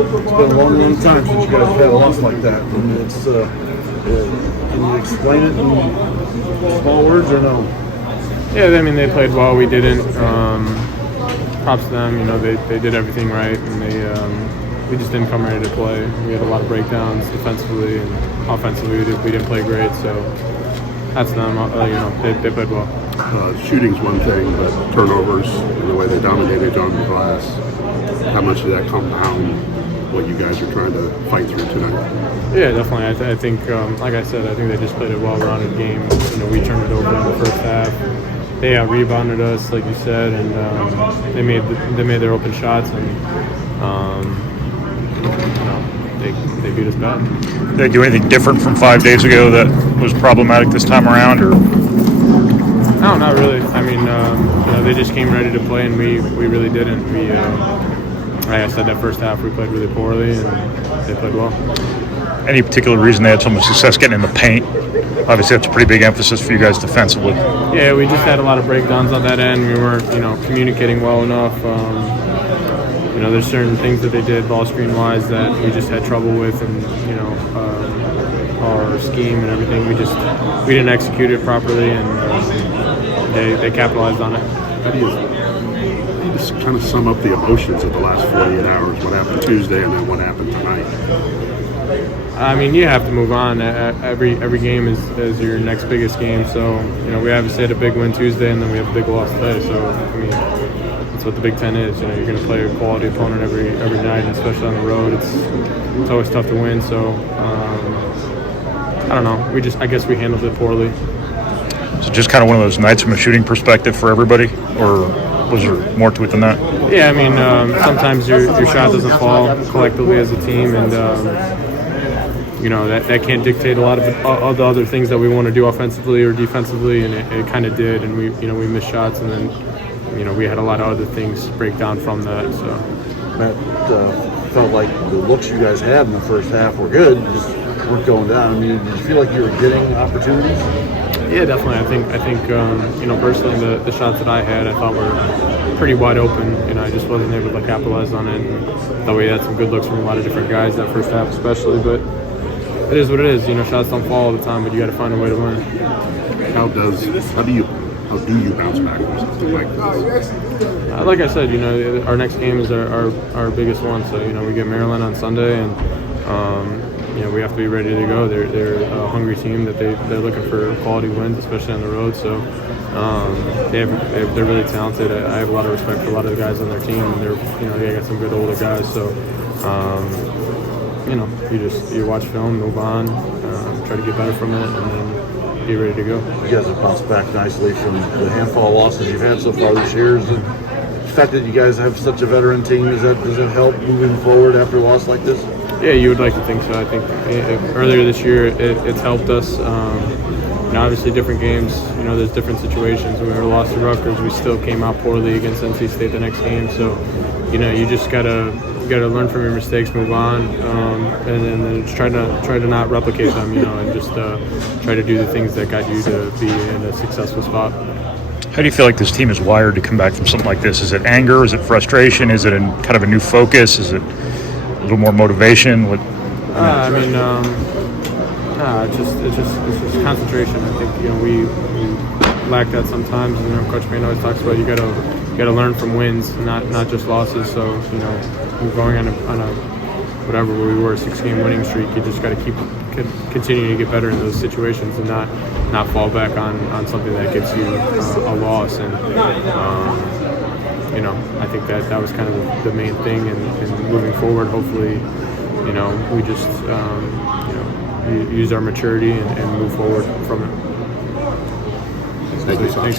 It's been a long time since you guys have had a loss like that. And it's, can you explain it in small words or no? Yeah, I mean, they played well. We didn't. Props to them. You know, they did everything right, and we just didn't come ready to play. We had a lot of breakdowns defensively and offensively. We didn't play great, so that's them. You know, they played well. Shooting's one thing, but turnovers, the way they dominated on the glass, how much did that compound what you guys are trying to fight through tonight? Yeah, definitely. I think, like I said, I think they just played a well-rounded game. You know, we turned it over in the first half. They out-rebounded us, like you said, and they made their open shots, and you know, they beat us bad. Did they do anything different from 5 days ago that was problematic this time around, or? No, not really. I mean, you know, they just came ready to play, and we really didn't. Like I said, that first half we played really poorly, and they played well. Any particular reason they had so much success getting in the paint? Obviously, that's a pretty big emphasis for you guys defensively. Yeah, we just had a lot of breakdowns on that end. We weren't, you know, communicating well enough. You know, there's certain things that they did ball screen wise that we just had trouble with, and you know, our scheme and everything. We didn't execute it properly, and they capitalized on it. How do you just kind of sum up the emotions of the last 48 hours? What happened Tuesday, and then what happened tonight? I mean, you have to move on. Every game is your next biggest game. So, you know, we obviously had a big win Tuesday, and then we have a big loss today. So, I mean, that's what the Big Ten is. You know, you're going to play a quality opponent every night, and especially on the road. It's always tough to win. So, I don't know. I guess we handled it poorly. So just kind of one of those nights from a shooting perspective for everybody, or was there more to it than that? Yeah, I mean, sometimes your shot doesn't fall collectively as a team, and you know, that can't dictate a lot of the other things that we want to do offensively or defensively, and it kind of did, and we missed shots, and then, you know, we had a lot of other things break down from that. So Matt, felt like the looks you guys had in the first half were good, just weren't going down. I mean, did you feel like you were getting opportunities? Yeah, definitely. I think you know, personally, the shots that I had, I thought were pretty wide open, and I just wasn't able to capitalize on it. And thought we had some good looks from a lot of different guys that first half, especially, but. It is what it is. You know, shots don't fall all the time, but you got to find a way to win. How do you bounce back from something like this? Like I said, you know, our next game is our biggest one. So, you know, we get Maryland on Sunday, and you know, we have to be ready to go. They're a hungry team that they're looking for quality wins, especially on the road. So they're really talented. I have a lot of respect for a lot of the guys on their team, and they got some good older guys. So. You know, you watch film, move on, try to get better from it, and then be ready to go. You guys have bounced back nicely from the handful of losses you've had so far this year. The fact that you guys have such a veteran team, does it help moving forward after a loss like this? Yeah, you would like to think so. I think earlier this year it's helped us. You know, obviously different games, you know, there's different situations. When we lost to Rutgers, we still came out poorly against NC State the next game. So, you know, you just gotta learn from your mistakes, move on, and then just try to not replicate them, you know, and just try to do the things that got you to be in a successful spot. How do you feel like this team is wired to come back from something like this? Is it anger? Is it frustration? Is it kind of a new focus? Is it a little more motivation? I mean, it's just concentration. I think, you know, we lack that sometimes, and, you know, Coach Payne always talks about you gotta learn from wins, not just losses. So, you know, we're going on a whatever we were a 6-game winning streak. You just got to continue to get better in those situations and not fall back on something that gets you a loss. And you know, I think that was kind of the main thing. And moving forward, hopefully, you know, we just you know, use our maturity and move forward from it. Thank you, Sasha.